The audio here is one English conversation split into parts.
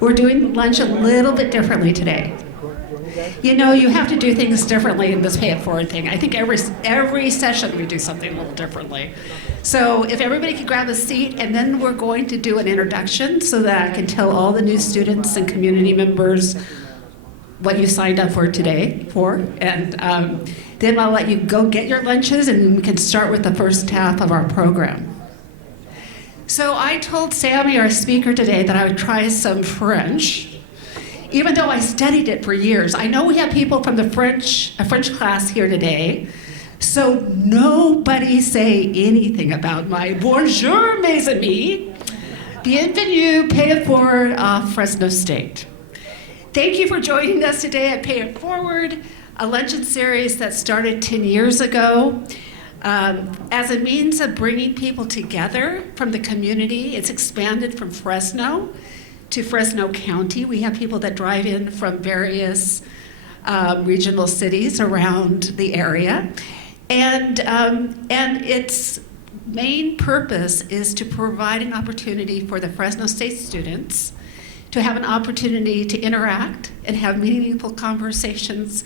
We're doing lunch a little bit differently today. You know, you have to do things differently in this pay it forward thing. I think every session we do something a little differently. So if everybody could grab a seat, and then we're going to do an introduction so that I can tell all the new students and community members what you signed up for today and then I'll let you go get your lunches, and we can start with the first half of our program. So I told Xiamy, our speaker today, that I would try some French, even though I studied it for years. I know we have people from a French class here today, so nobody say anything about my bonjour, mes amis. Bienvenue, Pay It Forward of Fresno State. Thank you for joining us today at Pay It Forward, a luncheon series that started 10 years ago. As a means of bringing people together from the community. It's expanded from Fresno to Fresno County. We have people that drive in from various regional cities around the area. And its main purpose is to provide an opportunity for the Fresno State students to have an opportunity to interact and have meaningful conversations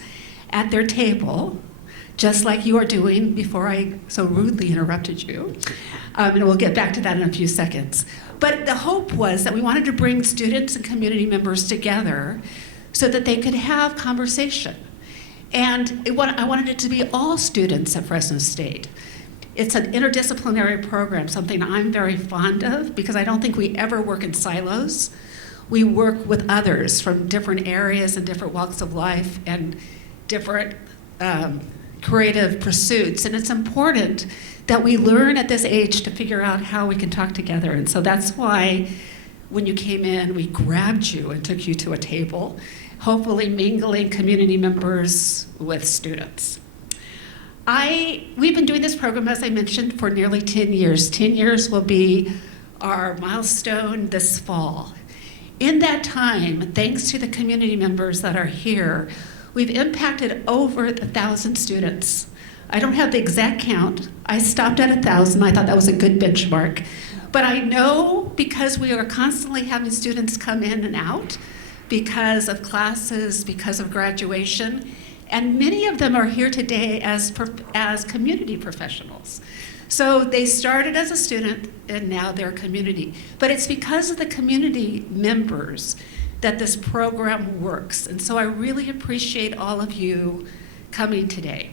at their table, just like you are doing before I so rudely interrupted you. And we'll get back to that in a few seconds. But the hope was that we wanted to bring students and community members together so that they could have conversation. And I wanted it to be all students at Fresno State. It's an interdisciplinary program, something I'm very fond of, because I don't think we ever work in silos. We work with others from different areas and different walks of life and different creative pursuits, and it's important that we learn at this age to figure out how we can talk together. And so that's why when you came in, we grabbed you and took you to a table, hopefully mingling community members with students. We've been doing this program, as I mentioned, for nearly 10 years. 10 years will be our milestone this fall. In that time, thanks to the community members that are here, we've impacted over 1,000 students. I don't have the exact count. I stopped at 1,000. I thought that was a good benchmark. But I know because we are constantly having students come in and out because of classes, because of graduation, and many of them are here today as community professionals. So they started as a student and now they're community. But it's because of the community members that this program works. And so I really appreciate all of you coming today.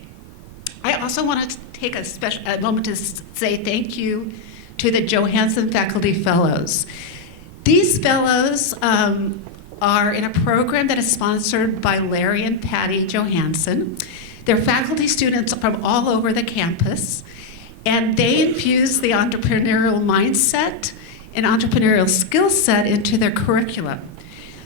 I also want to take a moment to say thank you to the Johansson Faculty Fellows. These fellows are in a program that is sponsored by Larry and Patty Johansson. They're faculty students from all over the campus, and they infuse the entrepreneurial mindset and entrepreneurial skill set into their curriculum.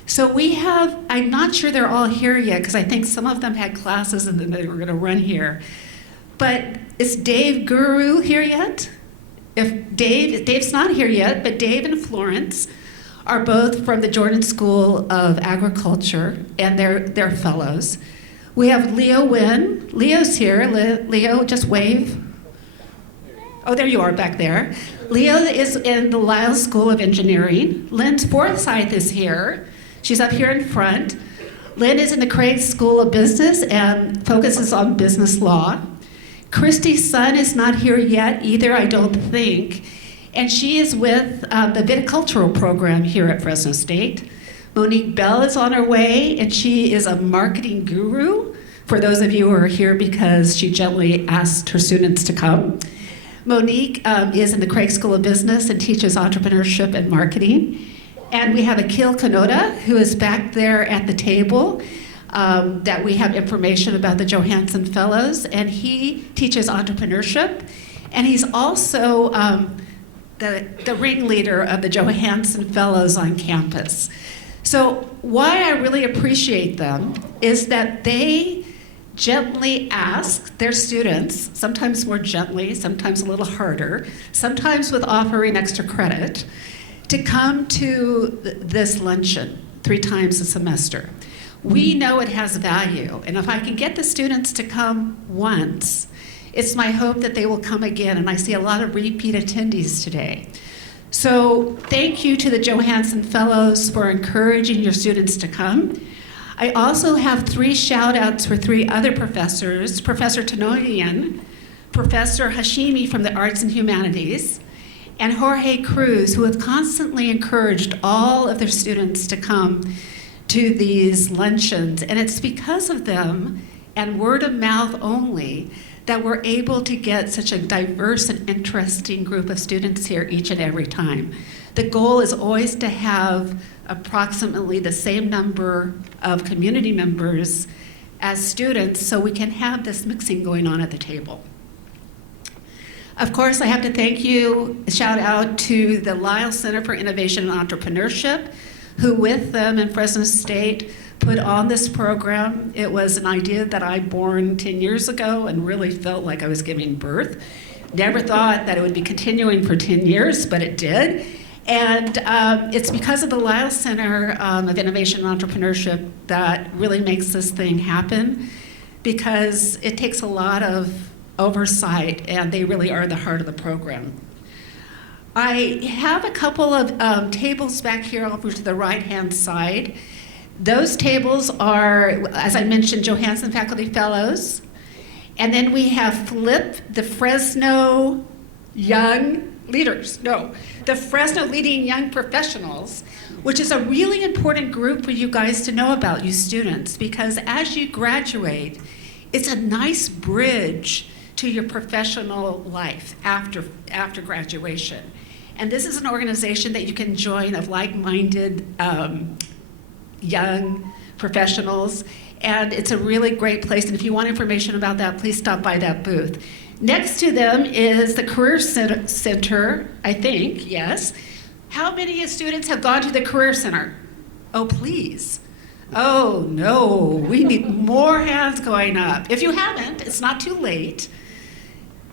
So we have, I'm not sure they're all here yet, because I think some of them had classes and then they were going to run here. But is Dave Guru here yet? If Dave's not here yet, but Dave and Florence are both from the Jordan School of Agriculture, and they're fellows. We have Leo Wynn. Leo's here. Leo, just wave. Oh, there you are back there. Leo is in the Laos School of Engineering. Lynn Forsyth is here. She's up here in front. Lynn is in the Craig School of Business and focuses on business law. Christy's son is not here yet either, I don't think. And she is with the viticultural program here at Fresno State. Monique Bell is on her way, and she is a marketing guru, for those of you who are here because she gently asked her students to come. Monique is in the Craig School of Business and teaches entrepreneurship and marketing. And we have Akil Kanoda, who is back there at the table, that we have information about the Johansson Fellows, and he teaches entrepreneurship. And he's also the ringleader of the Johansson Fellows on campus. So why I really appreciate them is that they gently ask their students, sometimes more gently, sometimes a little harder, sometimes with offering extra credit, to come to this luncheon 3 times a semester. We know it has value, and if I can get the students to come once, it's my hope that they will come again, and I see a lot of repeat attendees today. So thank you to the Johansson Fellows for encouraging your students to come. I also have 3 shout outs for 3 other professors, Professor Tenoyan, Professor Hashimi from the Arts and Humanities, and Jorge Cruz, who have constantly encouraged all of their students to come to these luncheons. And it's because of them and word of mouth only that we're able to get such a diverse and interesting group of students here each and every time. The goal is always to have approximately the same number of community members as students so we can have this mixing going on at the table. Of course, I have to thank you, shout out to the Laos Center for Innovation and Entrepreneurship, who with them in Fresno State put on this program. It was an idea that I born 10 years ago and really felt like I was giving birth. Never thought that it would be continuing for 10 years, but it did. And it's because of the Laos Center of Innovation and Entrepreneurship that really makes this thing happen, because it takes a lot of oversight, and they really are the heart of the program. I have a couple of tables back here over to the right-hand side. Those tables are, as I mentioned, Johansson Faculty Fellows. And then we have FLIP, the Fresno Young Leaders. No, the Fresno Leading Young Professionals, which is a really important group for you guys to know about, you students, because as you graduate, it's a nice bridge to your professional life after graduation. And this is an organization that you can join of like-minded young professionals, and it's a really great place. And if you want information about that, please stop by that booth. Next to them is the Career Center, I think, yes. How many students have gone to the Career Center? Oh, please. Oh, no, we need more hands going up. If you haven't, it's not too late.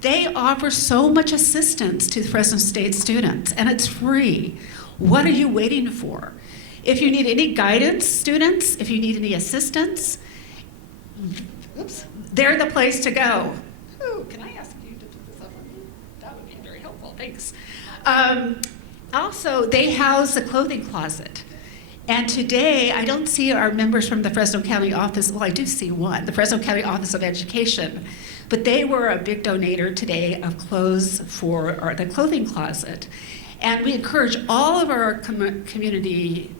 They offer so much assistance to Fresno State students, and it's free. What are you waiting for? If you need any guidance, students, if you need any assistance, they're the place to go. Ooh, can I ask you to put this up on me? That would be very helpful, thanks. Also, they house the clothing closet. And today, I don't see our members from the Fresno County Office, well, I do see one, the Fresno County Office of Education, but they were a big donator today of clothes for the clothing closet. And we encourage all of our community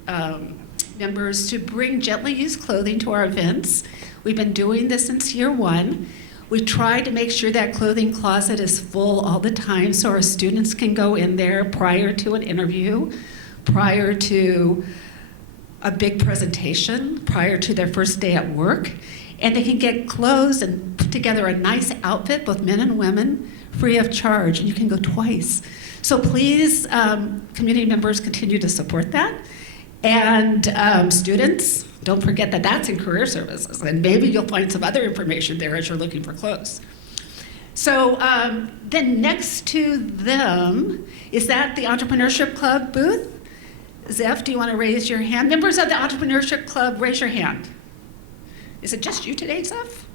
members to bring gently used clothing to our events. We've been doing this since year 1. We try to make sure that clothing closet is full all the time so our students can go in there prior to an interview, prior to a big presentation, prior to their first day at work, and they can get clothes and put together a nice outfit, both men and women, free of charge, and you can go twice. So please, community members, continue to support that. And students, don't forget that that's in career services, and maybe you'll find some other information there as you're looking for clothes. So then next to them, is that the Entrepreneurship Club booth? Zeph, do you want to raise your hand? Members of the Entrepreneurship Club, raise your hand. Is it just you today, Zeph?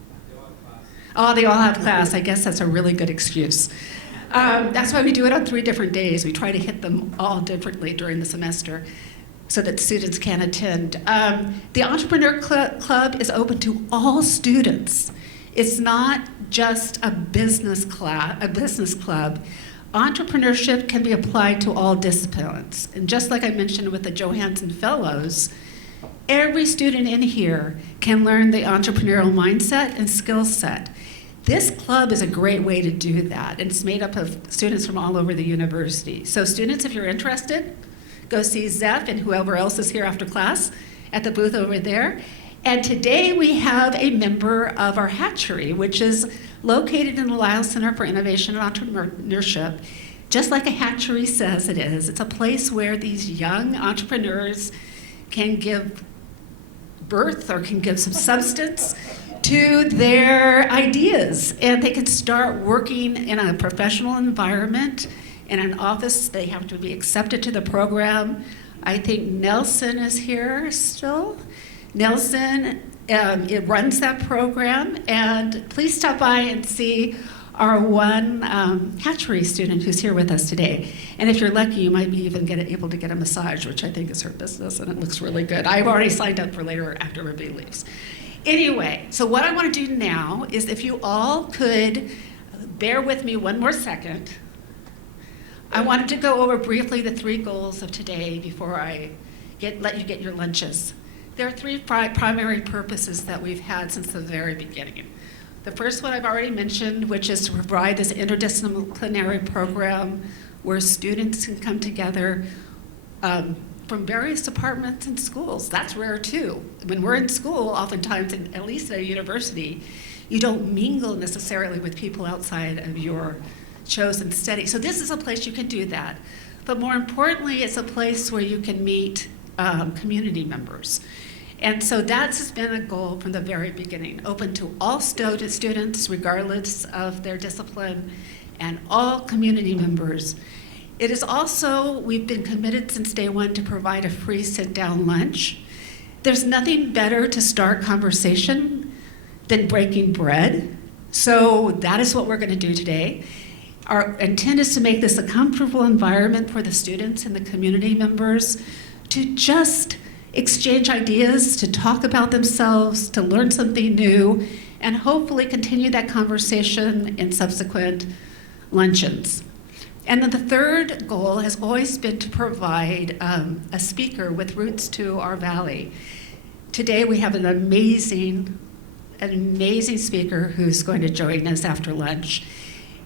Oh, they all have class. I guess that's a really good excuse. That's why we do it on 3 different days. We try to hit them all differently during the semester so that students can attend. The Entrepreneur Club is open to all students. It's not just a business club. Entrepreneurship can be applied to all disciplines. And just like I mentioned with the Johansson Fellows, every student in here can learn the entrepreneurial mindset and skill set. This club is a great way to do that, and it's made up of students from all over the university. So students, if you're interested, go see Zeph and whoever else is here after class at the booth over there. And today we have a member of our hatchery, which is located in the Laos Center for Innovation and Entrepreneurship. Just like a hatchery says it is, it's a place where these young entrepreneurs can give birth or can give some substance to their ideas, and they can start working in a professional environment. In an office, they have to be accepted to the program. I think Nelson is here still. Nelson, it runs that program, and please stop by and see our one hatchery student who's here with us today. And if you're lucky, you might be even able to get a massage, which I think is her business, and it looks really good. I've already signed up for later after everybody leaves. Anyway, so what I want to do now is if you all could bear with me one more second. I wanted to go over briefly the 3 goals of today before I let you get your lunches. There are 3 primary purposes that we've had since the very beginning. The first one I've already mentioned, which is to provide this interdisciplinary program where students can come together from various departments and schools. That's rare too. When we're in school, oftentimes, at least at a university, you don't mingle necessarily with people outside of your chosen study. So this is a place you can do that. But more importantly, it's a place where you can meet community members. And so that's been a goal from the very beginning, open to all students, regardless of their discipline, and all community members. It is also, we've been committed since day one to provide a free sit-down lunch. There's nothing better to start conversation than breaking bread. So that is what we're going to do today. Our intent is to make this a comfortable environment for the students and the community members to just exchange ideas, to talk about themselves, to learn something new, and hopefully continue that conversation in subsequent luncheons. And then the third goal has always been to provide a speaker with roots to our valley. Today we have an amazing speaker who's going to join us after lunch.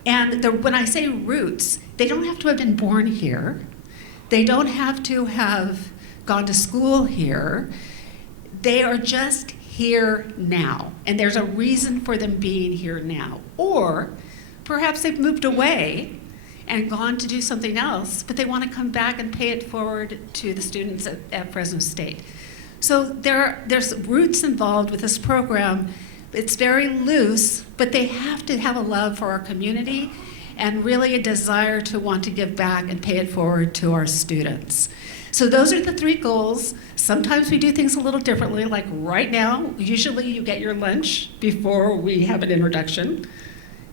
And when I say roots, they don't have to have been born here. They don't have to have gone to school here. They are just here now. And there's a reason for them being here now. Or perhaps they've moved away and gone to do something else, but they want to come back and pay it forward to the students at Fresno State. So there's roots involved with this program. It's very loose, but they have to have a love for our community and really a desire to want to give back and pay it forward to our students. So those are the 3 goals. Sometimes we do things a little differently, like right now, usually you get your lunch before we have an introduction.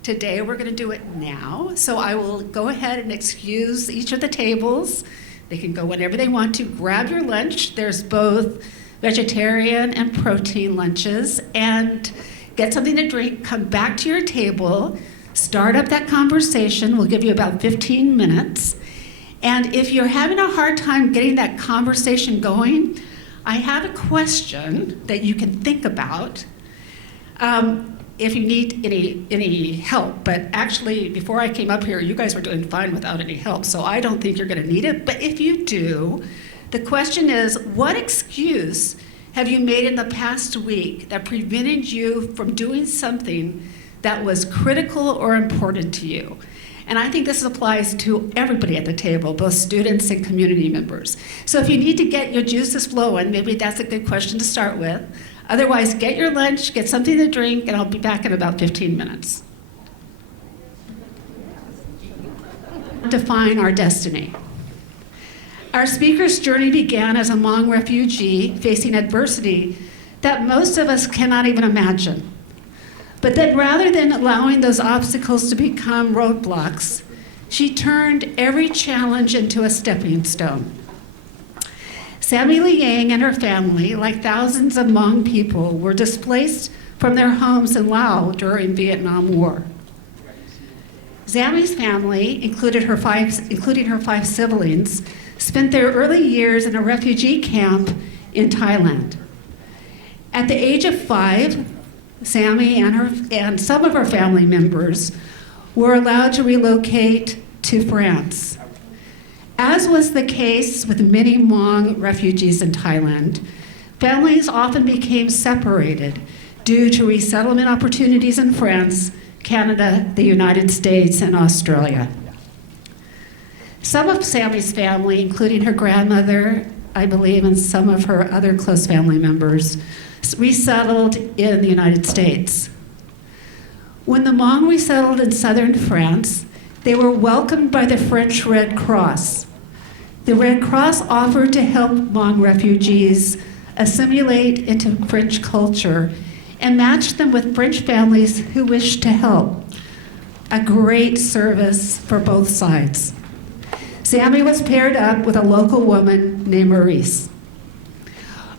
Today we're going to do it now. So I will go ahead and excuse each of the tables. They can go whenever they want to. Grab your lunch. There's both vegetarian and protein lunches. And get something to drink. Come back to your table. Start up that conversation. We'll give you about 15 minutes. And if you're having a hard time getting that conversation going, I have a question that you can think about if you need any help. But actually, before I came up here, you guys were doing fine without any help, so I don't think you're going to need it. But if you do, the question is, what excuse have you made in the past week that prevented you from doing something that was critical or important to you? And I think this applies to everybody at the table, both students and community members. So if you need to get your juices flowing, maybe that's a good question to start with. Otherwise, get your lunch, get something to drink, and I'll be back in about 15 minutes. Define our destiny. Our speaker's journey began as a Hmong refugee facing adversity that most of us cannot even imagine. But then rather than allowing those obstacles to become roadblocks, she turned every challenge into a stepping stone. Xiamy Ly-Yang and her family, like thousands of Hmong people, were displaced from their homes in Laos during Vietnam War. Xiamy's family, including her five siblings, spent their early years in a refugee camp in Thailand. At the age of 5, Xiamy and some of her family members were allowed to relocate to France. As was the case with many Hmong refugees in Thailand, families often became separated due to resettlement opportunities in France, Canada, the United States, and Australia. Some of Xiamy's family, including her grandmother, I believe, and some of her other close family members, resettled in the United States. When the Hmong resettled in southern France, they were welcomed by the French Red Cross. The Red Cross offered to help Hmong refugees assimilate into French culture and match them with French families who wished to help. a great service for both sides. Xiamy was paired up with a local woman named Maryse.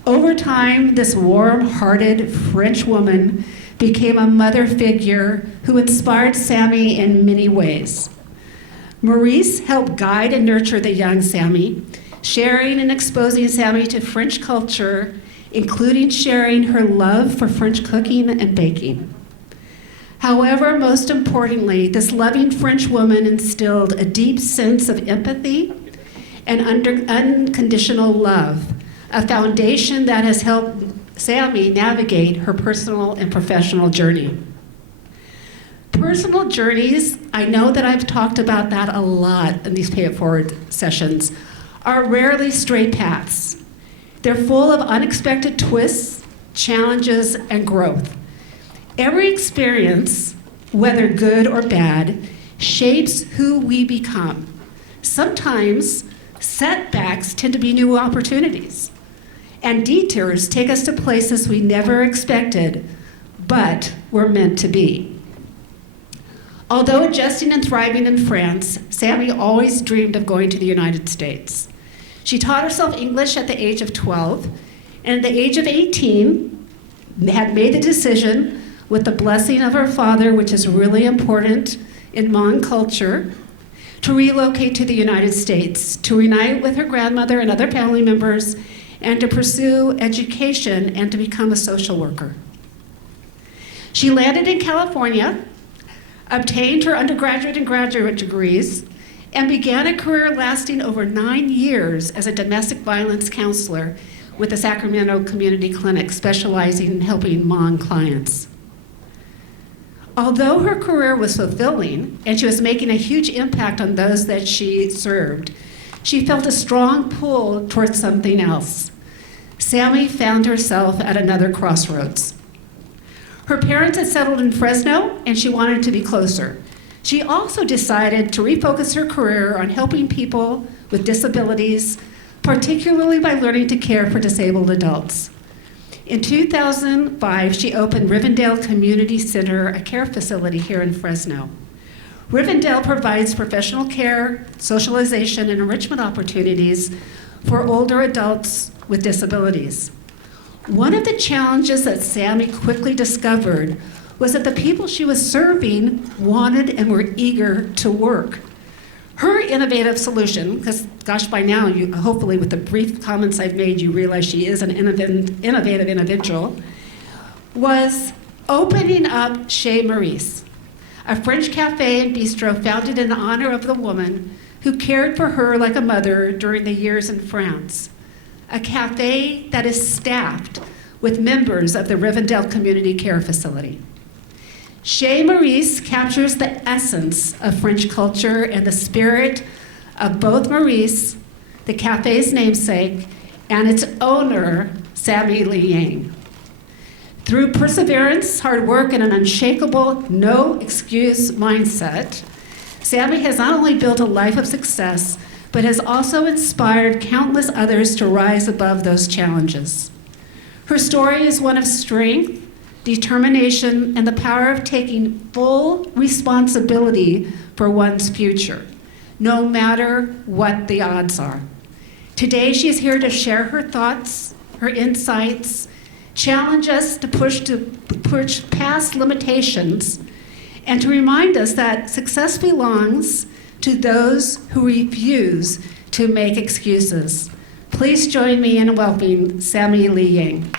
Over time, this warm-hearted French woman became a mother figure who inspired Xiamy in many ways. Maryse helped guide and nurture the young Xiamy, sharing and exposing Xiamy to French culture, including sharing her love for French cooking and baking. However, most importantly, this loving French woman instilled a deep sense of empathy and unconditional love, a foundation that has helped Xiamy navigate her personal and professional journey. Personal journeys, I know that I've talked about that a lot in these Pay It Forward sessions, are rarely straight paths. They're full of unexpected twists, challenges, and growth. Every experience, whether good or bad, shapes who we become. Sometimes setbacks tend to be new opportunities, and detours take us to places we never expected, but were meant to be. Although adjusting and thriving in France, Xiamy always dreamed of going to the United States. She taught herself English at the age of 12, and at the age of 18, had made the decision, with the blessing of her father, which is really important in Hmong culture, to relocate to the United States, to reunite with her grandmother and other family members, and to pursue education and to become a social worker. She landed in California, obtained her undergraduate and graduate degrees, and began a career lasting over 9 years as a domestic violence counselor with the Sacramento Community Clinic, specializing in helping Hmong clients. Although her career was fulfilling and she was making a huge impact on those that she served, she felt a strong pull towards something else. Xiamy found herself at another crossroads. Her parents had settled in Fresno, and she wanted to be closer. She also decided to refocus her career on helping people with disabilities, particularly by learning to care for disabled adults. In 2005, she opened Rivendell Community Center, a care facility here in Fresno. Rivendell provides professional care, socialization, and enrichment opportunities for older adults with disabilities. One of the challenges that Xiamy quickly discovered was that the people she was serving wanted and were eager to work. Her innovative solution, because gosh, by now, hopefully with the brief comments I've made, you realize she is an innovative individual, was opening up Chez Maryse, a French cafe and bistro founded in honor of the woman who cared for her like a mother during the years in France. A cafe that is staffed with members of the Rivendell Community Care Facility. Chez Maryse captures the essence of French culture and the spirit of both Maryse, the cafe's namesake, and its owner, Xiamy Ly-Yang. Through perseverance, hard work, and an unshakable, no-excuse mindset, Xiamy has not only built a life of success, but has also inspired countless others to rise above those challenges. Her story is one of strength, determination, and the power of taking full responsibility for one's future, no matter what the odds are. Today, she is here to share her thoughts, her insights, challenge us to push past limitations, and to remind us that success belongs to those who refuse to make excuses. Please join me in welcoming Xiamy Ly-Yang.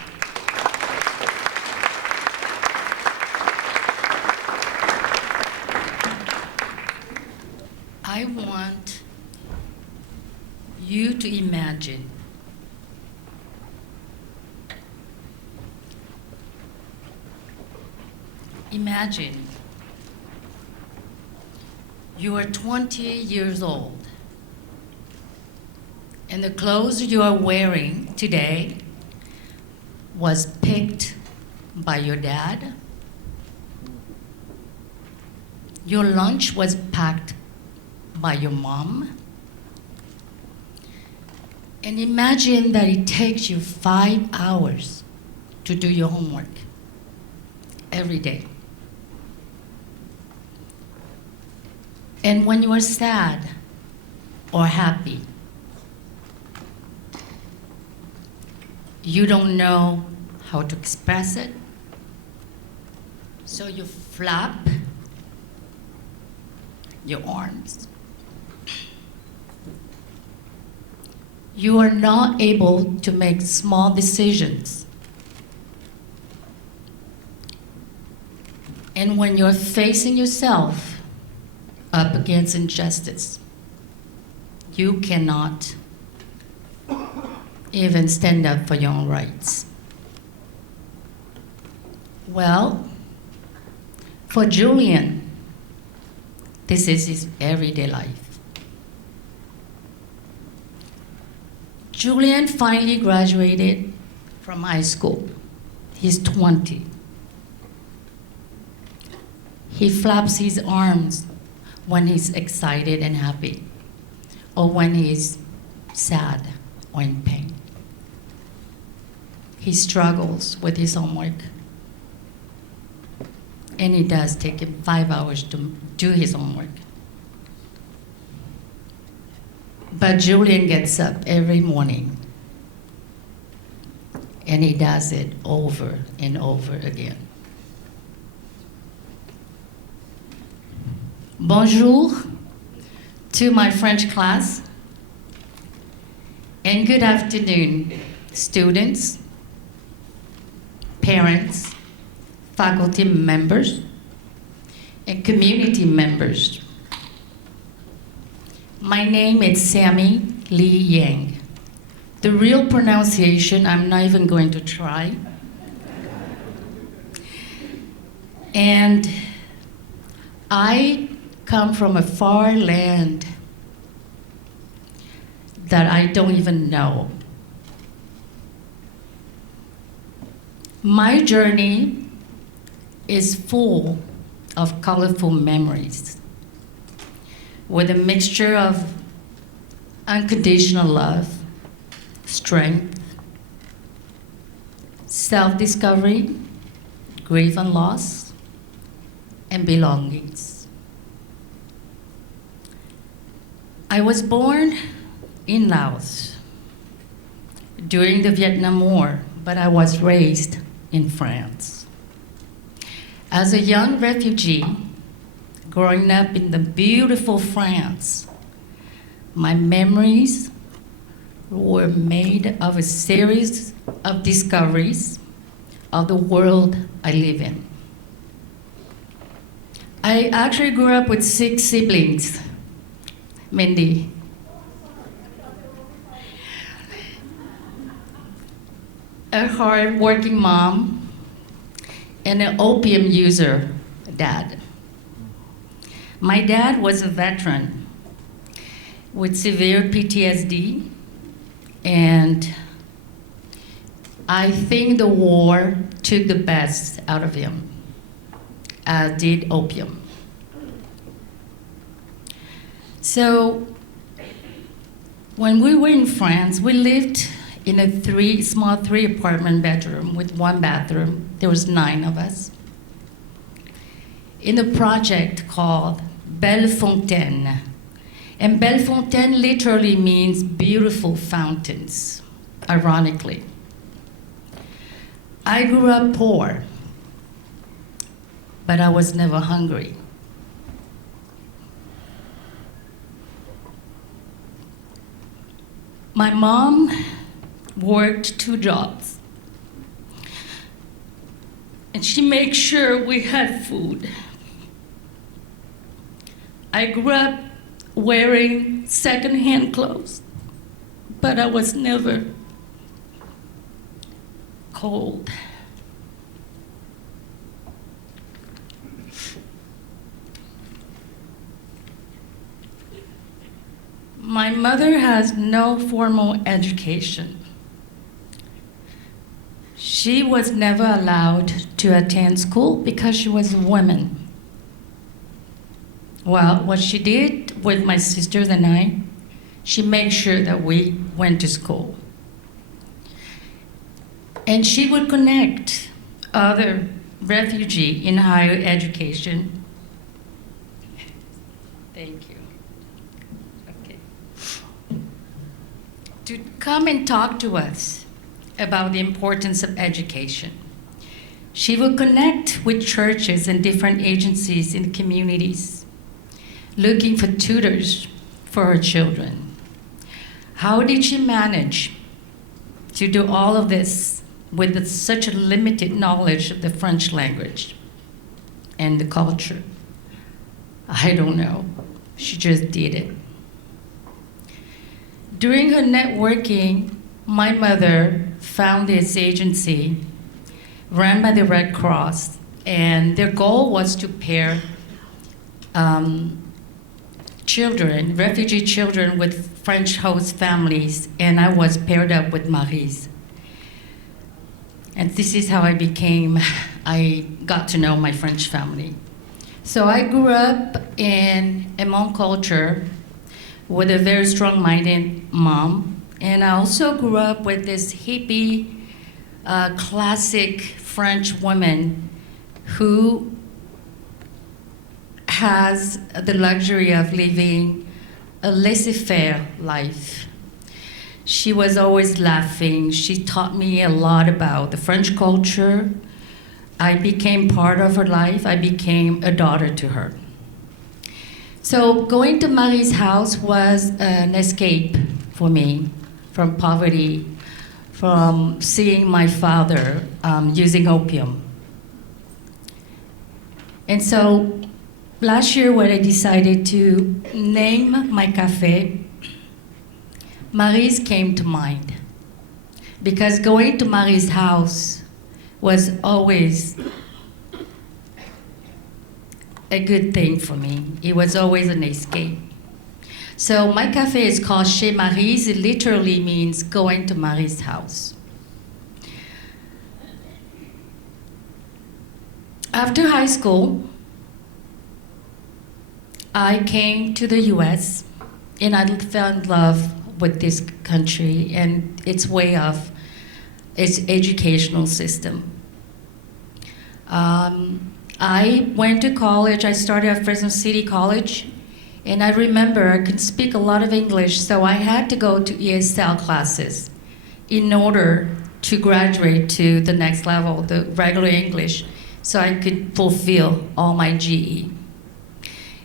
I want you to imagine you are 20 years old and the clothes you are wearing today was picked by your dad. Your lunch was packed by your mom. And imagine that it takes you 5 hours to do your homework every day. And when you are sad or happy, you don't know how to express it, so you flap your arms. You are not able to make small decisions. And when you're facing yourself up against injustice, you cannot even stand up for your own rights. Well, for Julian, this is his everyday life. Julian finally graduated from high school. He's 20. He flaps his arms when he's excited and happy, or when he's sad or in pain. He struggles with his homework, and it does take him 5 hours to do his homework. But Julian gets up every morning, and he does it over and over again. Bonjour to my French class, and good afternoon, students, parents, faculty members, and community members. My name is Xiamy Ly-Yang. The real pronunciation, I'm not even going to try. And I come from a far land that I don't even know. My journey is full of colorful memories with a mixture of unconditional love, strength, self-discovery, grief and loss, and belongings. I was born in Laos during the Vietnam War, but I was raised in France. As a young refugee, growing up in the beautiful France, my memories were made of a series of discoveries of the world I live in. I actually grew up with 6 siblings. Mindy. A hard-working mom and an opium user dad. My dad was a veteran with severe PTSD, and I think the war took the best out of him, as did opium. So when we were in France, we lived in a small 3-apartment bedroom with 1 bathroom. There was 9 of us. In a project called Belle Fontaine. And Belle Fontaine literally means beautiful fountains, ironically. I grew up poor, but I was never hungry. My mom worked 2 jobs, and she made sure we had food. I grew up wearing secondhand clothes, but I was never cold. My mother has no formal education. She was never allowed to attend school because she was a woman. Well, what she did with my sisters and I, she made sure that we went to school. And she would connect other refugees in higher education. Thank you. Okay. To come and talk to us about the importance of education. She will connect with churches and different agencies in the communities, looking for tutors for her children. How did she manage to do all of this with such a limited knowledge of the French language and the culture? I don't know. She just did it. During her networking, my mother found this agency run by the Red Cross, and their goal was to pair children, refugee children, with French host families, and I was paired up with Maryse. And this is how I got to know my French family. So I grew up in Hmong culture with a very strong-minded mom, and I also grew up with this hippie, classic French woman who has the luxury of living a laissez-faire life. She was always laughing. She taught me a lot about the French culture. I became part of her life. I became a daughter to her. So going to Mary's house was an escape for me from poverty, from seeing my father using opium. And so last year when I decided to name my cafe, Maryse came to mind. Because going to Mary's house was always a good thing for me. It was always an escape. So my cafe is called Chez Maryse. It literally means going to Mary's house. After high school, I came to the US and I fell in love with this country and its way of its educational system. I went to college. I started at Fresno City College, and I remember I could speak a lot of English, so I had to go to ESL classes in order to graduate to the next level, the regular English, so I could fulfill all my GE.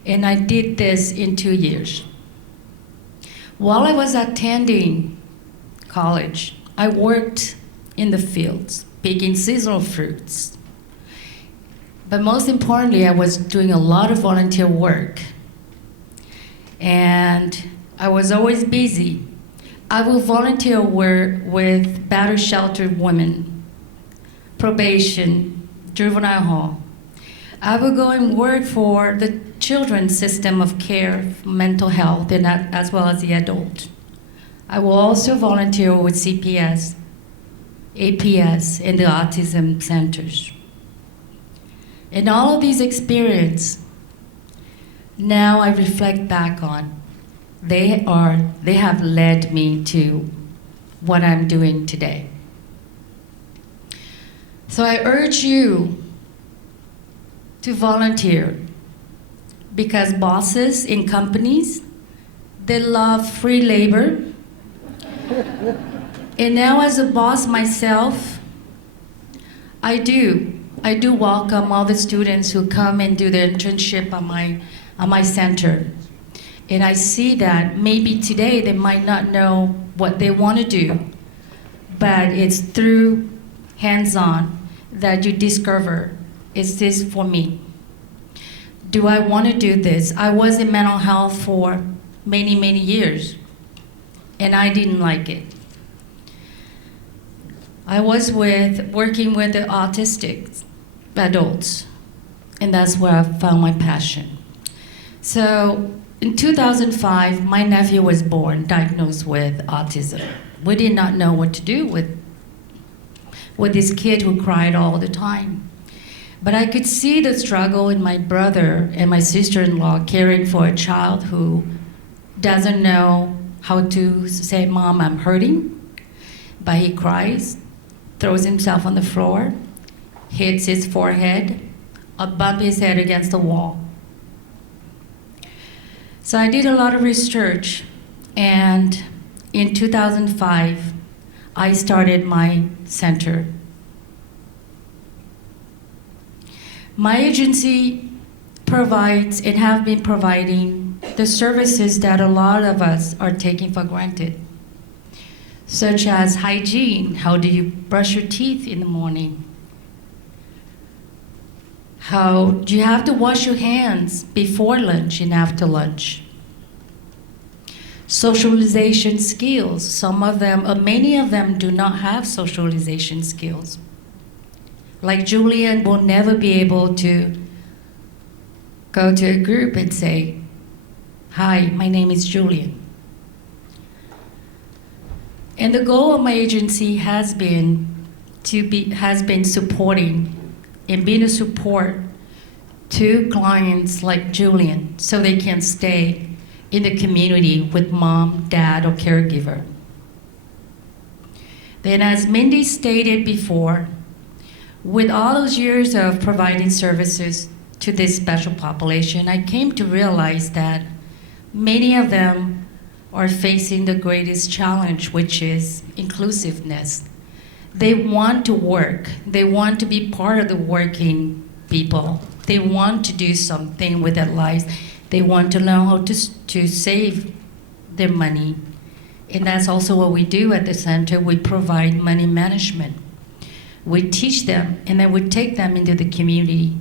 And I did this in 2 years. While I was attending college, I worked in the fields, picking seasonal fruits. But most importantly, I was doing a lot of volunteer work. And I was always busy. I would volunteer work with battered sheltered women, probation, juvenile hall. I would go and work for the children's system of care, mental health, and as well as the adult. I will also volunteer with CPS, APS, and the autism centers. And all of these experiences, now I reflect back on, they have led me to what I'm doing today. So I urge you to volunteer, because bosses in companies, they love free labor. And now as a boss myself, I do welcome all the students who come and do their internship on my center. And I see that maybe today they might not know what they want to do, but it's through hands-on that you discover, is this for me? Do I want to do this? I was in mental health for many, many years, and I didn't like it. I was working with the autistic adults, and that's where I found my passion. So in 2005, my nephew was born, diagnosed with autism. We did not know what to do with this kid who cried all the time. But I could see the struggle in my brother and my sister-in-law caring for a child who doesn't know how to say, "Mom, I'm hurting," but he cries, throws himself on the floor, hits his forehead, or bump his head against the wall. So I did a lot of research, and in 2005, I started my center. My agency provides and have been providing the services that a lot of us are taking for granted, such as hygiene. How do you brush your teeth in the morning? How do you have to wash your hands before lunch and after lunch? Socialization skills. Some of them, or many of them, do not have socialization skills. Like Julian will never be able to go to a group and say, "Hi, my name is Julian." And the goal of my agency has been supporting and being a support to clients like Julian so they can stay in the community with mom, dad, or caregiver. Then, as Mindy stated before, with all those years of providing services to this special population, I came to realize that many of them are facing the greatest challenge, which is inclusiveness. They want to work. They want to be part of the working people. They want to do something with their lives. They want to learn how to save their money. And that's also what we do at the center. We provide money management. We teach them, and then we take them into the community,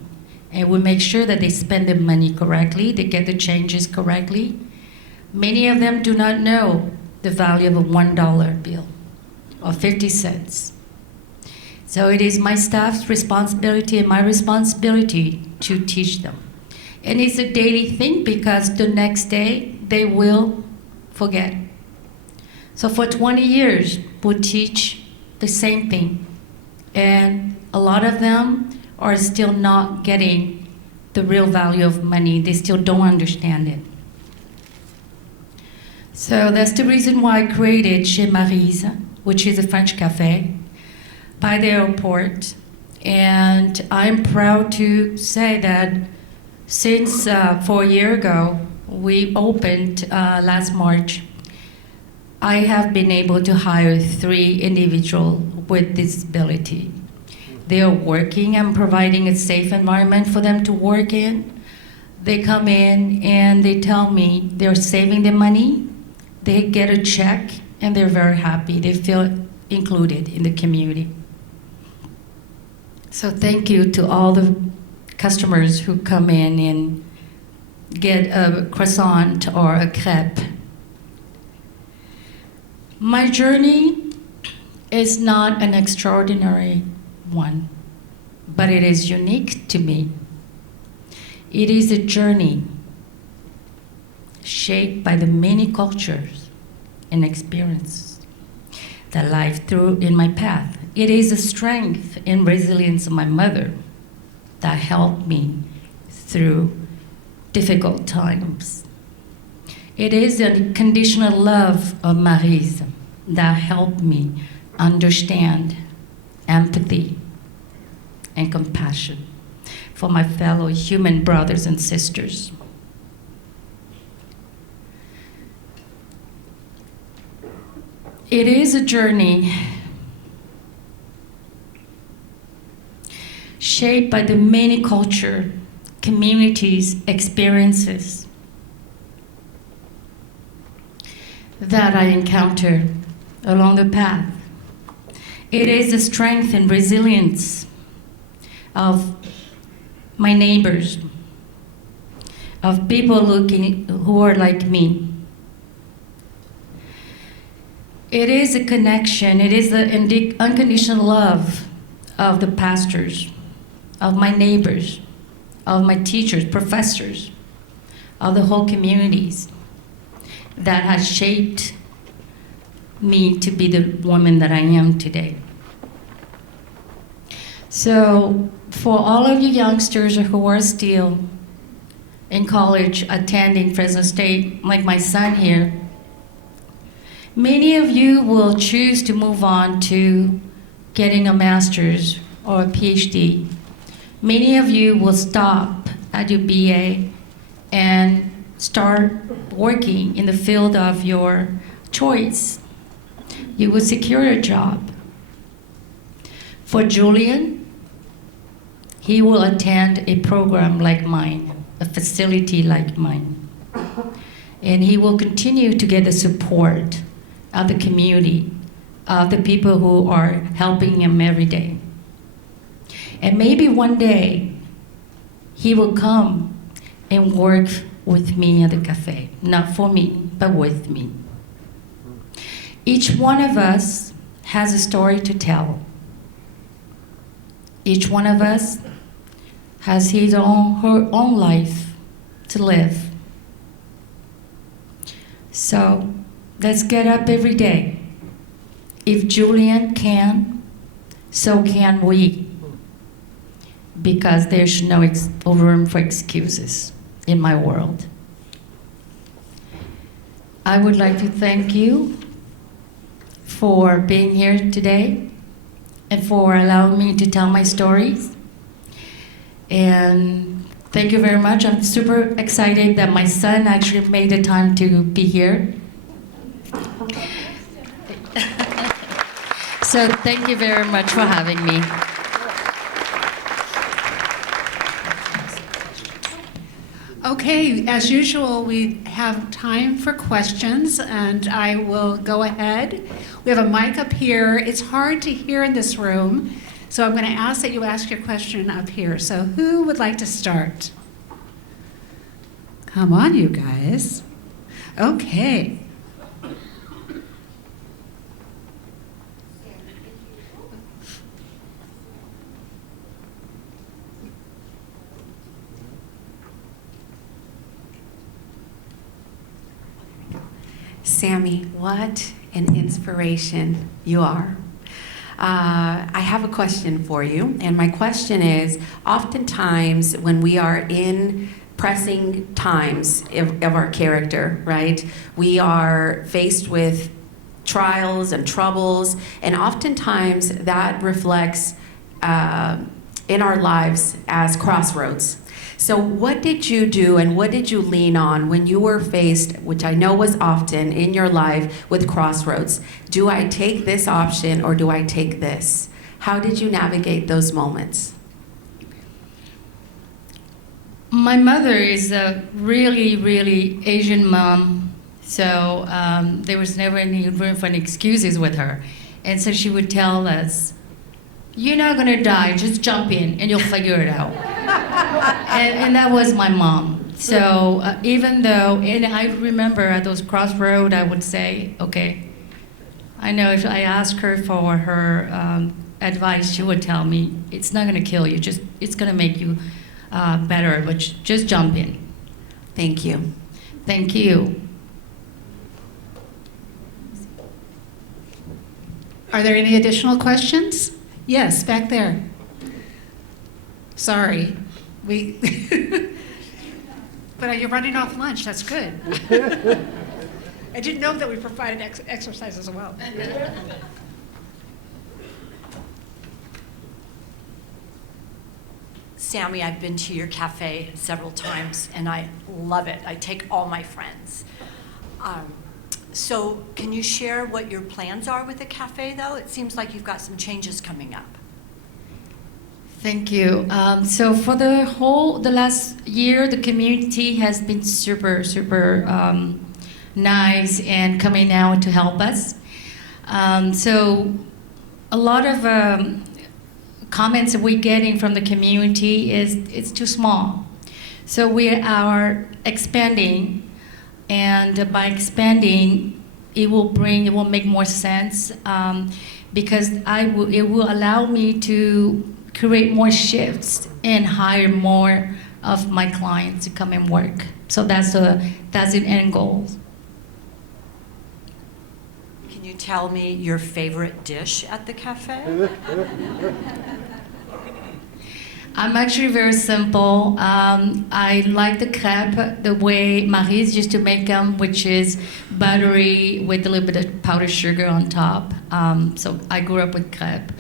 and we make sure that they spend their money correctly, they get the changes correctly. Many of them do not know the value of a $1 bill or 50 cents. So it is my staff's responsibility and my responsibility to teach them. And it's a daily thing because the next day they will forget. So for 20 years, we teach the same thing. And a lot of them are still not getting the real value of money. They still don't understand it. So that's the reason why I created Chez Maryse, which is a French cafe by the airport. And I'm proud to say that since 4 years ago, we opened last March, I have been able to hire 3 individuals with disability. They are working and providing a safe environment for them to work in. They come in and they tell me they're saving their money, they get a check, and they're very happy. They feel included in the community. So thank you to all the customers who come in and get a croissant or a crepe. My journey is not an extraordinary one, but it is unique to me. It is a journey shaped by the many cultures and experiences that life threw in my path. It is the strength and resilience of my mother that helped me through difficult times. It is the unconditional love of Maryse that helped me understand empathy and compassion for my fellow human brothers and sisters. It is a journey shaped by the many culture, communities, experiences that I encounter along the path. It is the strength and resilience of my neighbors, of people who are like me. It is a connection, it is the unconditional love of the pastors, of my neighbors, of my teachers, professors, of the whole communities that has shaped me to be the woman that I am today. So for all of you youngsters who are still in college attending Fresno State, like my son here, many of you will choose to move on to getting a master's or a PhD. Many of you will stop at your BA and start working in the field of your choice, you will secure a job. For Julian, he will attend a program like mine, a facility like mine. And he will continue to get the support of the community, of the people who are helping him every day. And maybe one day, he will come and work with me at the cafe. Not for me, but with me. Each one of us has a story to tell. Each one of us has his own, her own life to live. So let's get up every day. If Julian can, so can we. Because there's no room for excuses in my world. I would like to thank you for being here today and for allowing me to tell my stories. And thank you very much. I'm super excited that my son actually made the time to be here. So thank you very much for having me. Okay, as usual, we have time for questions, and I will go ahead. We have a mic up here. It's hard to hear in this room, so I'm going to ask that you ask your question up here. So who would like to start? Come on, you guys. Okay. Xiamy, what an inspiration you are. I have a question for you, and my question is, oftentimes when we are in pressing times of our character, right, we are faced with trials and troubles, and oftentimes that reflects in our lives as crossroads. So what did you do and what did you lean on when you were faced, which I know was often in your life, with crossroads? Do I take this option or do I take this? How did you navigate those moments? My mother is a really, really Asian mom, so there was never any room for any excuses with her. And so she would tell us, "You're not gonna die, just jump in and you'll figure it out." And that was my mom. So even though, and I remember at those crossroads, I would say, okay, I know if I asked her for her advice, she would tell me, it's not gonna kill you, just it's gonna make you better, but just jump in. Thank you. Thank you. Are there any additional questions? Yes, back there. Sorry. But you're running off lunch, that's good. I didn't know that we provided exercise as well. Xiamy, I've been to your cafe several times, and I love it. I take all my friends. So can you share what your plans are with the cafe, though? It seems like you've got some changes coming up. Thank you. So for the last year, the community has been super, super nice and coming out to help us. So a lot of comments that we're getting from the community is it's too small. So we are expanding, and by expanding, it will make more sense because it will allow me to create more shifts and hire more of my clients to come and work. So that's an end goal. Can you tell me your favorite dish at the cafe? I'm actually very simple. I like the crepe the way Maryse used to make them, which is buttery with a little bit of powdered sugar on top. So I grew up with crepe.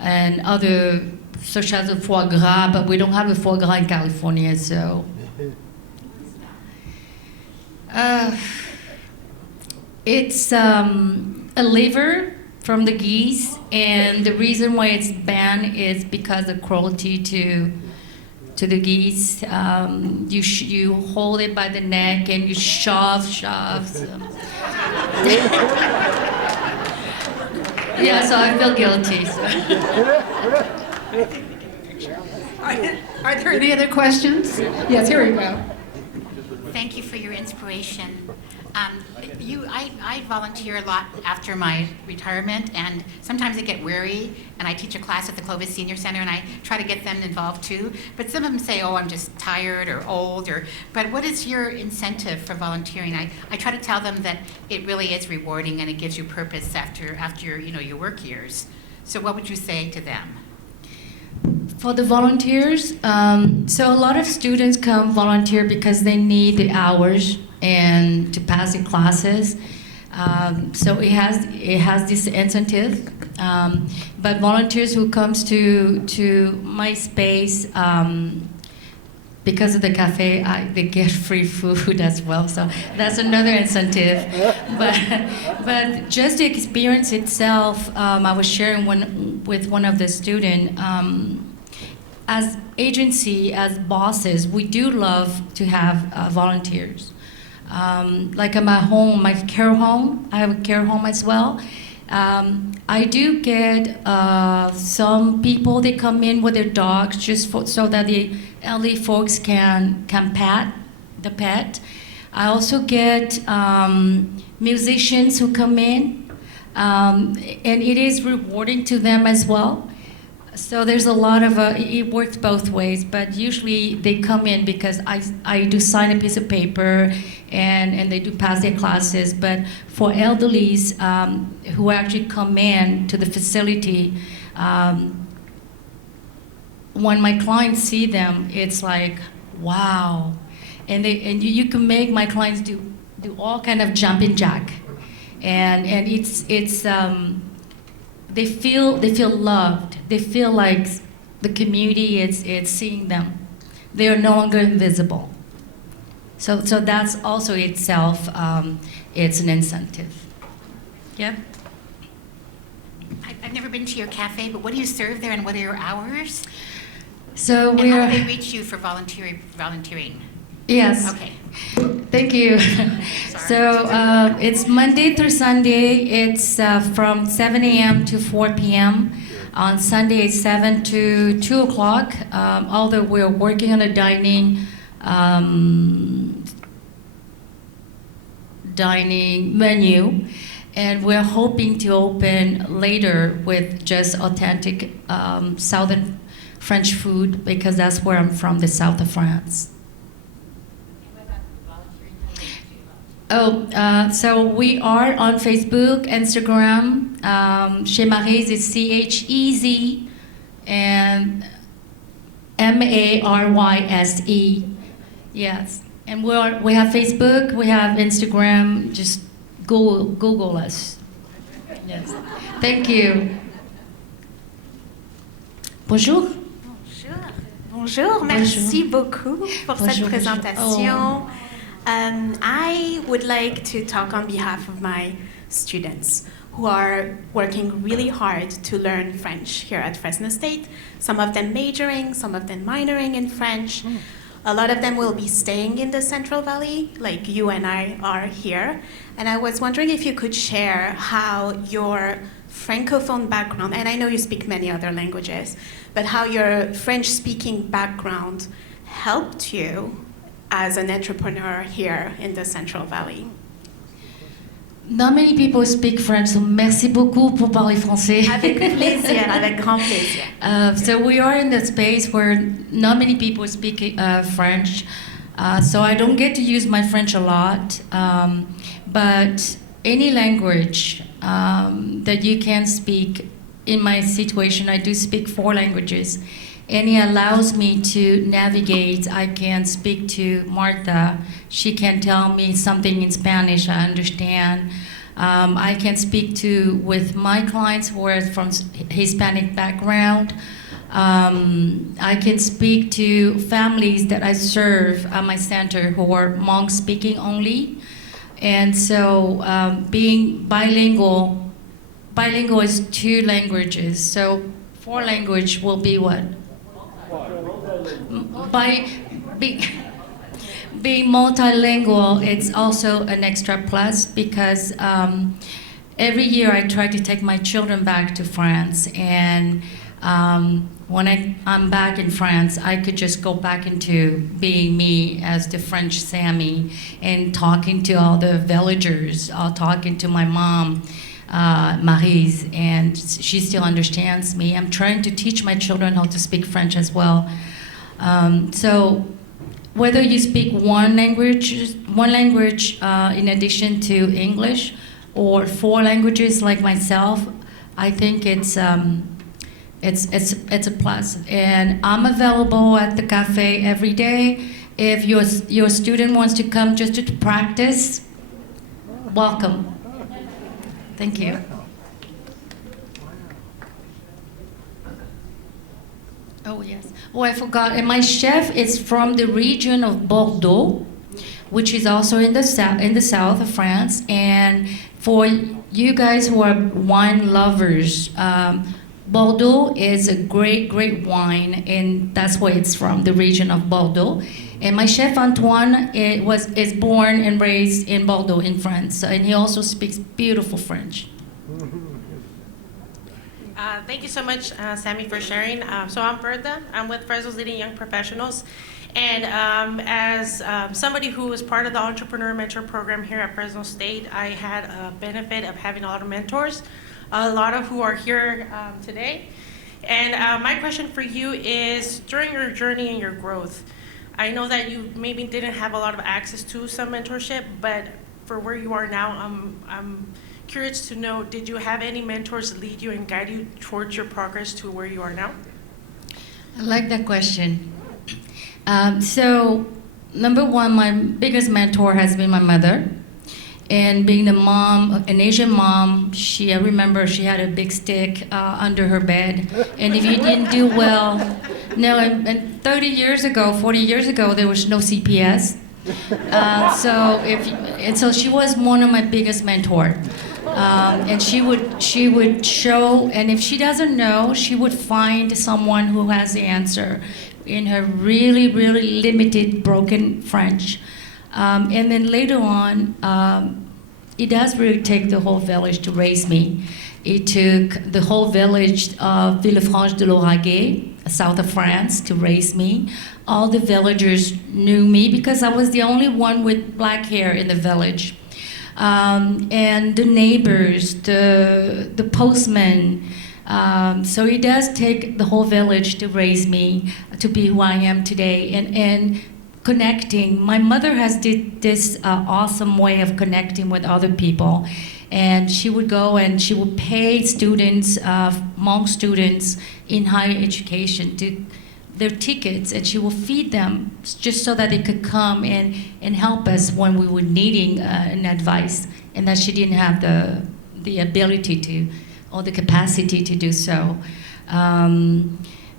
And other, such as the foie gras, but we don't have the foie gras in California, so. Uh, it's a liver from the geese, and the reason why it's banned is because of cruelty to the geese. You hold it by the neck and you shove. Yeah, so I feel guilty. Are there any other questions? Yes, here we go. Thank you for your inspiration. I volunteer a lot after my retirement, and sometimes I get weary, and I teach a class at the Clovis Senior Center, and I try to get them involved too. But some of them say, "Oh, I'm just tired or old," but what is your incentive for volunteering? I try to tell them that it really is rewarding and it gives you purpose after your work years. So what would you say to them? For the volunteers, so a lot of students come volunteer because they need the hours and to pass the classes. So it has this incentive. But volunteers who comes to my space because of the cafe, they get free food as well. So that's another incentive. But just the experience itself, I was sharing with one of the students. As agency, as bosses, we do love to have volunteers. Like at my home, my care home, I have a care home as well. I do get some people, they come in with their dogs just so that the elderly folks can pat the pet. I also get musicians who come in, and it is rewarding to them as well. So there's a lot of, it works both ways, but usually they come in because I do sign a piece of paper and they do pass their classes. But for elderlies who actually come in to the facility, when my clients see them, it's like, wow. And you can make my clients do all kind of jumping jack. And it's they feel loved. They feel like the community is seeing them. They are no longer invisible. So that's also itself, it's an incentive. Yep. I've never been to your cafe, but what do you serve there and what are your hours? So and how do they reach you for volunteering? Yes. Okay. Thank you. So it's Monday through Sunday. It's from 7 a.m. to 4 p.m. On Sunday, it's 7 to 2 o'clock. Although we're working on a dining menu, and we're hoping to open later with just authentic southern French food, because that's where I'm from, the south of France. So we are on Facebook, Instagram. Chez Maryse is CHEZ and MARYSE. Yes, and we have Facebook, we have Instagram. Just Google us. Yes. Thank you. Bonjour. Bonjour, merci beaucoup pour cette présentation. I would like to talk on behalf of my students who are working really hard to learn French here at Fresno State. Some of them majoring, some of them minoring in French. A lot of them will be staying in the Central Valley, like you and I are here. And I was wondering if you could share how your Francophone background, and I know you speak many other languages, but how your French-speaking background helped you as an entrepreneur here in the Central Valley. Not many people speak French, so merci beaucoup pour parler français. Avec plaisir, avec grand plaisir. So we are in the space where not many people speak French, so I don't get to use my French a lot, but any language that you can speak, in my situation, I do speak 4 languages, and it allows me to navigate. I can speak to Martha. She can tell me something in Spanish, I understand. I can speak with my clients who are from Hispanic background. I can speak to families that I serve at my center who are Hmong speaking only. And so being bilingual is 2 languages. So 4 language will be what? Being multilingual, it's also an extra plus because every year I try to take my children back to France, and when I'm back in France, I could just go back into being me as the French Xiamy and talking to all the villagers, talking to my mom, Maryse, and she still understands me. I'm trying to teach my children how to speak French as well. So whether you speak one language in addition to English, or 4 languages like myself, I think it's a plus. And I'm available at the cafe every day. If your student wants to come just to practice, welcome. Thank you. Oh yes. Oh, I forgot. And my chef is from the region of Bordeaux, which is also in the south of France. And for you guys who are wine lovers, Bordeaux is a great wine, and that's where it's from, the region of Bordeaux. And my chef Antoine is born and raised in Bordeaux in France, and he also speaks beautiful French. Thank you so much, Xiamy, for sharing. So I'm Bertha. I'm with Fresno's Leading Young Professionals. And as somebody who was part of the Entrepreneur Mentor Program here at Fresno State, I had a benefit of having a lot of mentors, a lot of who are here today. And my question for you is, during your journey and your growth, I know that you maybe didn't have a lot of access to some mentorship, but for where you are now, I'm curious to know, did you have any mentors lead you and guide you towards your progress to where you are now? I like that question. So, number one, my biggest mentor has been my mother. And being a mom, an Asian mom, I remember she had a big stick under her bed. And if you didn't do well, and 30 years ago, 40 years ago, there was no CPS. So she was one of my biggest mentors. And she would show, and if she doesn't know, she would find someone who has the answer in her really limited, broken French. And then later on, it does really take the whole village to raise me. It took the whole village of Villefranche-de-Lauragais, south of France, to raise me. All the villagers knew me because I was the only one with black hair in the village. And the neighbors, the postman. So it does take the whole village to raise me to be who I am today. And connecting, my mother has did this awesome way of connecting with other people. And she would go and she would pay students, Hmong students in higher education, to their tickets, and she will feed them just so that they could come and help us when we were needing an advice, and that she didn't have the ability to, or the capacity to do so.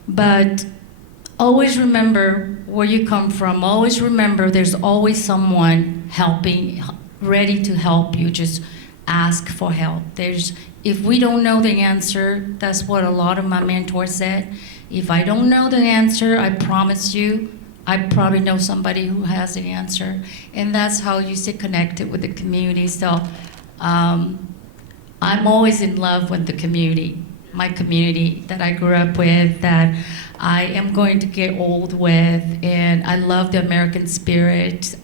But always remember where you come from. Always remember there's always someone helping, ready to help you. Just ask for help. If we don't know the answer, that's what a lot of my mentors said. If I don't know the answer, I promise you, I probably know somebody who has the answer. And that's how you stay connected with the community. So I'm always in love with the community, my community that I grew up with, that I am going to get old with, and I love the American spirit.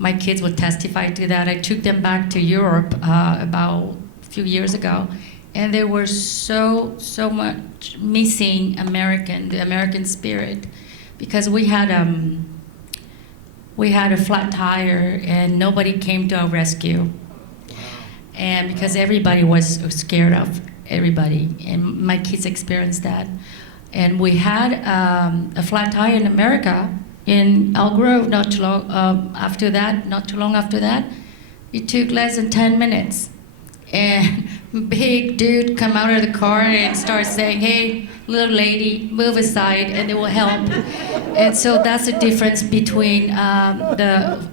My kids will testify to that. I took them back to Europe about a few years ago, and they were so much missing the American spirit, because we had a flat tire and nobody came to our rescue, and because everybody was scared of everybody, and my kids experienced that. And we had a flat tire in America, in Elk Grove, not too long after that. It took less than 10 minutes. And big dude come out of the car and start saying, hey, little lady, move aside, and they will help. And so that's the difference between the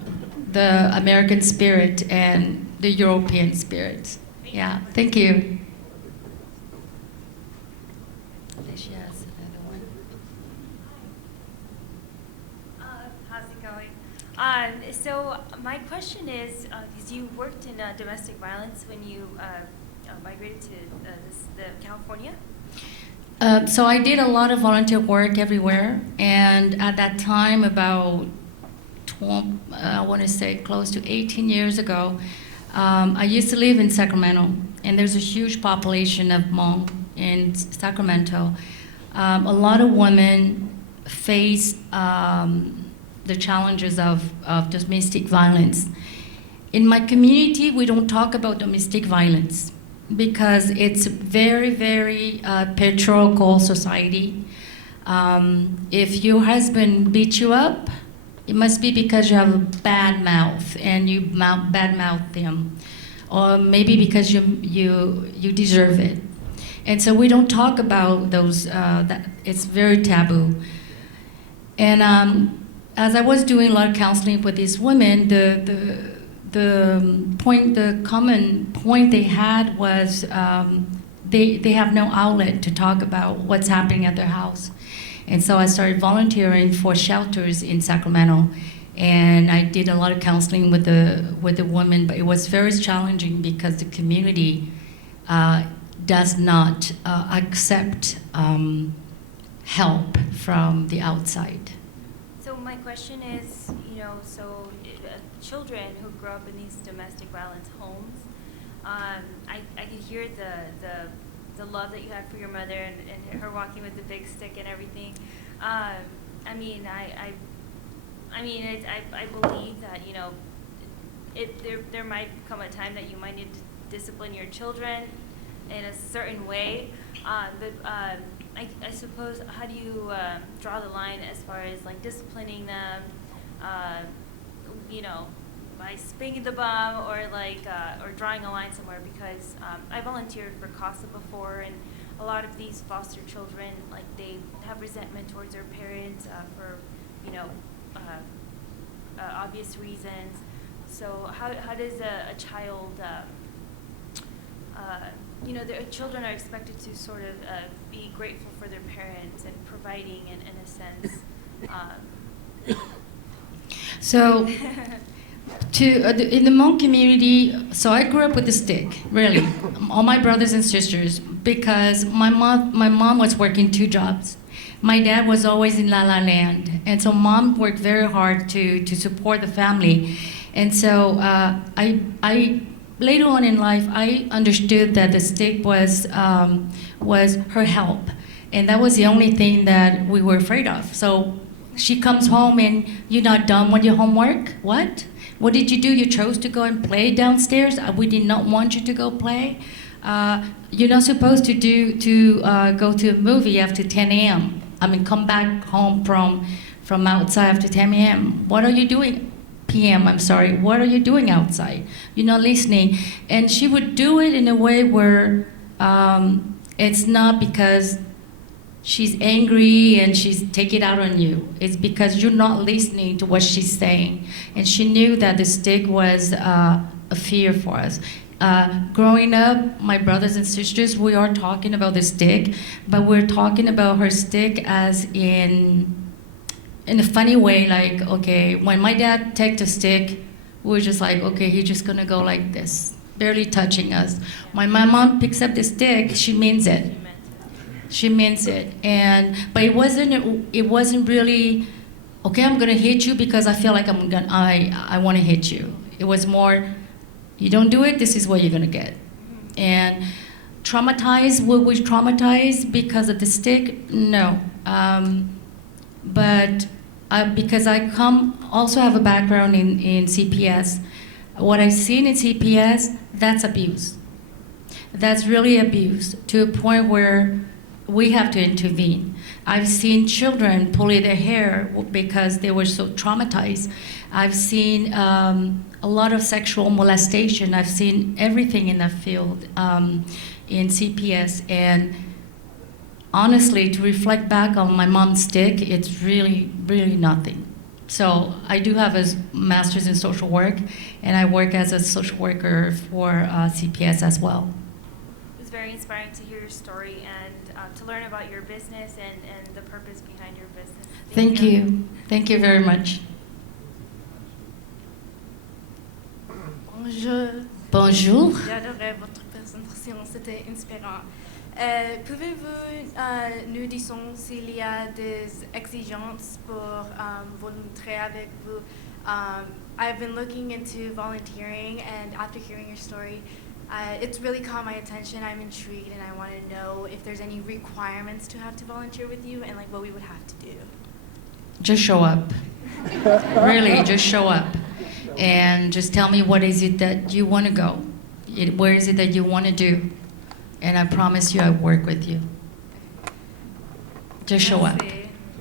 American spirit and the European spirit. Yeah, thank you. How's it going? So my question is, because you worked in domestic violence when you migrated to California? So I did a lot of volunteer work everywhere, and at that time, about I want to say close to 18 years ago, I used to live in Sacramento, and there's a huge population of Hmong in Sacramento. A lot of women face the challenges of domestic violence. In my community, we don't talk about domestic violence because it's very, very patriarchal society. If your husband beats you up, it must be because you have a bad mouth and you bad mouth him, or maybe because you deserve it. And so we don't talk about those. That it's very taboo. And as I was doing a lot of counseling with these women, the common point they had was they have no outlet to talk about what's happening at their house. And so I started volunteering for shelters in Sacramento, and I did a lot of counseling with the women, but it was very challenging because the community does not accept help from the outside. So my question is, children who grow up in these domestic violence homes, I could hear the love that you had for your mother and her walking with the big stick and everything. I believe that there might come a time that you might need to discipline your children in a certain way, but I suppose, how do you draw the line as far as like disciplining them, by spanking the bum or or drawing a line somewhere? Because I volunteered for CASA before, and a lot of these foster children, they have resentment towards their parents for obvious reasons. So how does a child, the children are expected to sort of be grateful for their parents and providing in a sense. So, in the Hmong community, so I grew up with a stick, really, all my brothers and sisters, because my mom was working 2 jobs. My dad was always in La La Land, and so mom worked very hard to support the family. And so I later on in life, I understood that the stick was her help, and that was the only thing that we were afraid of. So she comes home and you're not done with your homework? What? What did you do? You chose to go and play downstairs? We did not want you to go play. You're not supposed to go to a movie after 10 a.m. Come back home from outside after 10 a.m. What are you doing? p.m., I'm sorry. What are you doing outside? You're not listening. And she would do it in a way where it's not because she's angry and she's taking it out on you. It's because you're not listening to what she's saying. And she knew that the stick was a fear for us. Growing up, my brothers and sisters, we are talking about the stick, but we're talking about her stick as in a funny way, like, okay, when my dad takes a stick, we're just like, okay, he's just gonna go like this, barely touching us. When my mom picks up the stick, she means it. She means it, but it wasn't really, okay, I'm gonna hit you because I feel like I wanna hit you. It was more, you don't do it, this is what you're gonna get. And traumatized, were we traumatized because of the stick? No. But because I also have a background in CPS, what I've seen in CPS, that's abuse. That's really abuse, to a point where we have to intervene. I've seen children pulling their hair because they were so traumatized. I've seen a lot of sexual molestation. I've seen everything in that field in CPS. And honestly, to reflect back on my mom's stick, it's really, really nothing. So I do have a master's in social work, and I work as a social worker for CPS as well. It was very inspiring to hear your story and to learn about your business and the purpose behind your business. Thank you. Thank you very much. Bonjour. Bonjour. J'adorais votre présentation, c'était inspirant. Pouvez-vous nous dire s'il y a des exigences pour volontaire avec vous? I've been looking into volunteering, and after hearing your story, it's really caught my attention. I'm intrigued, and I want to know if there's any requirements to have to volunteer with you, and like what we would have to do. Just show up. Really, just show up. And just tell me what is it that you want to go. Where is it that you want to do? And I promise you I'll work with you. Just show up.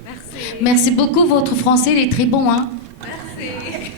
Merci. Merci beaucoup. Votre français il est très bon, hein? Merci.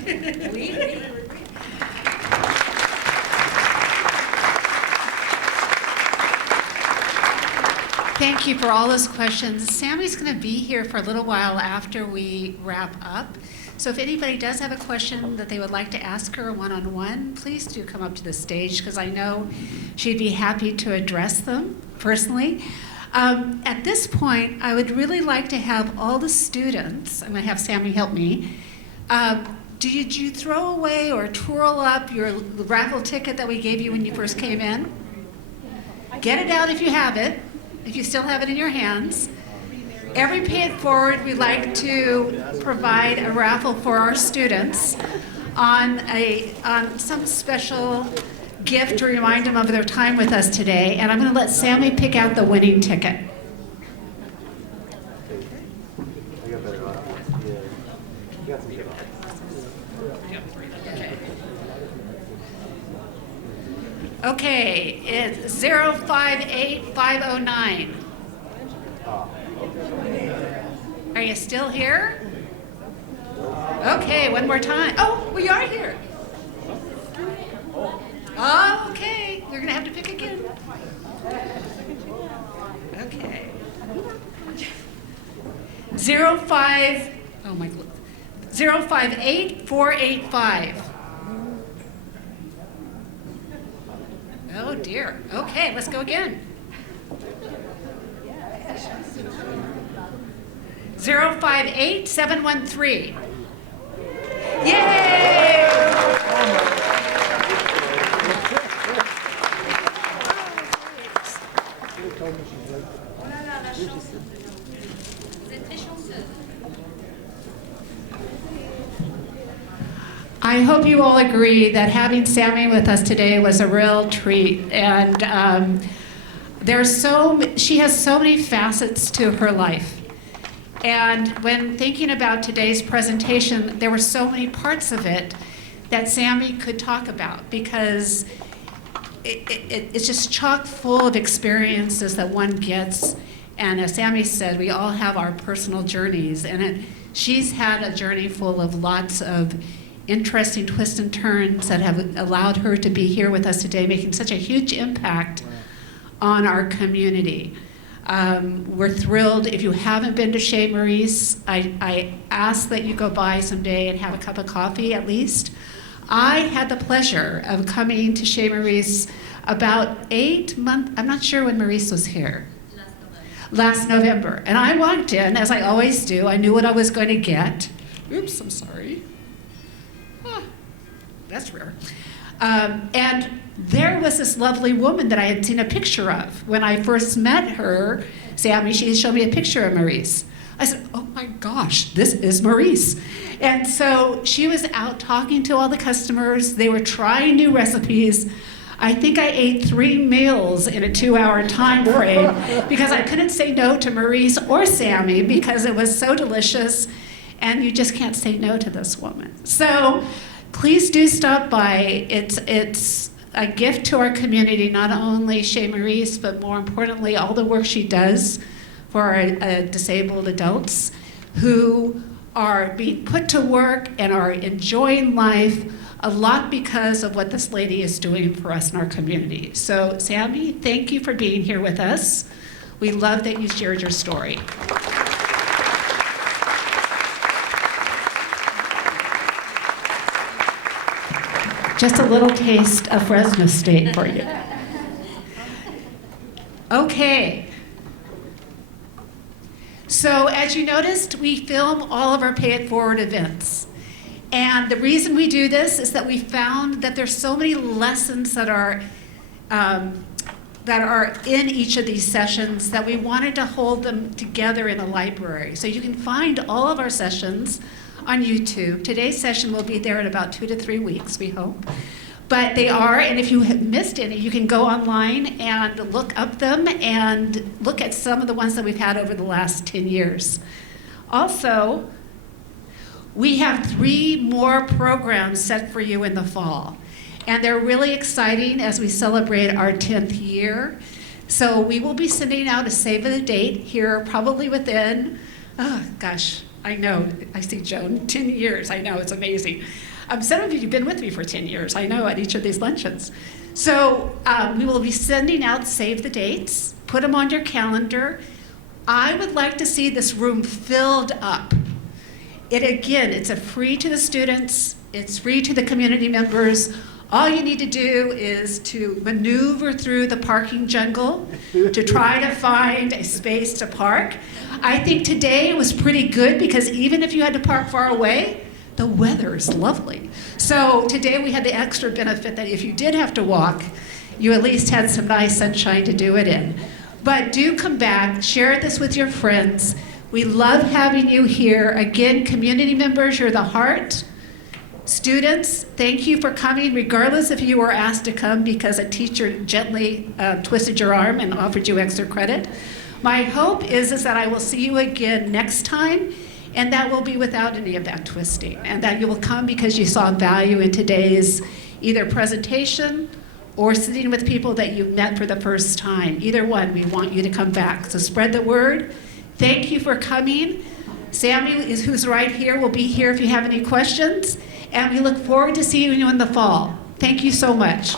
Thank you for all those questions. Sammy's going to be here for a little while after we wrap up. So if anybody does have a question that they would like to ask her one-on-one, please do come up to the stage, because I know she'd be happy to address them personally. At this point, I would really like to have all the students, I'm going to have Sammy help me, did you throw away or twirl up your raffle ticket that we gave you when you first came in? Get it out if you have it, if you still have it in your hands. Every Pay It Forward, we like to provide a raffle for our students on some special gift to remind them of their time with us today. And I'm going to let Sammy pick out the winning ticket. Okay, it's 058509. Are you still here? Okay, one more time. Oh, we are here. Oh, okay, you're going to have to pick again. Okay. 058485. Oh dear. Okay, let's go again. 058713. Yay! I hope you all agree that having Sammy with us today was a real treat, and she has so many facets to her life. And when thinking about today's presentation, there were so many parts of it that Sammy could talk about, because it's just chock full of experiences that one gets. And as Sammy said, we all have our personal journeys, and she's had a journey full of lots of interesting twists and turns that have allowed her to be here with us today, making such a huge impact on our community. We're thrilled. If you haven't been to Chez Maryse, I ask that you go by someday and have a cup of coffee at least. I had the pleasure of coming to Chez Maryse about 8 months, I'm not sure when Maryse was here. Last November. And I walked in, as I always do. I knew what I was going to get. Oops, I'm sorry. That's rare. And there was this lovely woman that I had seen a picture of. When I first met her, Sammy, she showed me a picture of Maryse. I said, oh my gosh, this is Maryse. And so she was out talking to all the customers. They were trying new recipes. I think I ate 3 meals in a 2-hour time frame because I couldn't say no to Maryse or Sammy because it was so delicious, and you just can't say no to this woman. So please do stop by. It's a gift to our community, not only Chez Maryse, but more importantly, all the work she does for our disabled adults who are being put to work and are enjoying life, a lot because of what this lady is doing for us in our community. So Xiamy, thank you for being here with us. We love that you shared your story. Just a little taste of Fresno State for you. Okay. So as you noticed, we film all of our Pay It Forward events. And the reason we do this is that we found that there's so many lessons that are in each of these sessions that we wanted to hold them together in a library. So you can find all of our sessions on YouTube. Today's session will be there in about 2 to 3 weeks, we hope. But they are, and if you have missed any, you can go online and look up them and look at some of the ones that we've had over the last 10 years. Also, we have 3 more programs set for you in the fall. And they're really exciting as we celebrate our 10th year. So we will be sending out a save the date here probably within, oh gosh, I know, I see Joan, 10 years, I know, it's amazing. Some of you have been with me for 10 years, I know, at each of these luncheons. So we will be sending out save the dates, put them on your calendar. I would like to see this room filled up. It's a free to the students, it's free to the community members. All you need to do is to maneuver through the parking jungle to try to find a space to park. I think today was pretty good because even if you had to park far away, the weather is lovely. So today we had the extra benefit that if you did have to walk, you at least had some nice sunshine to do it in. But do come back, share this with your friends. We love having you here. Again, community members, you're the heart. Students, thank you for coming, regardless if you were asked to come because a teacher gently twisted your arm and offered you extra credit. My hope is that I will see you again next time, and that will be without any of that twisting, and that you will come because you saw value in today's either presentation or sitting with people that you've met for the first time. Either one, we want you to come back. So spread the word. Thank you for coming. Xiamy, who's right here, will be here if you have any questions. And we look forward to seeing you in the fall. Thank you so much.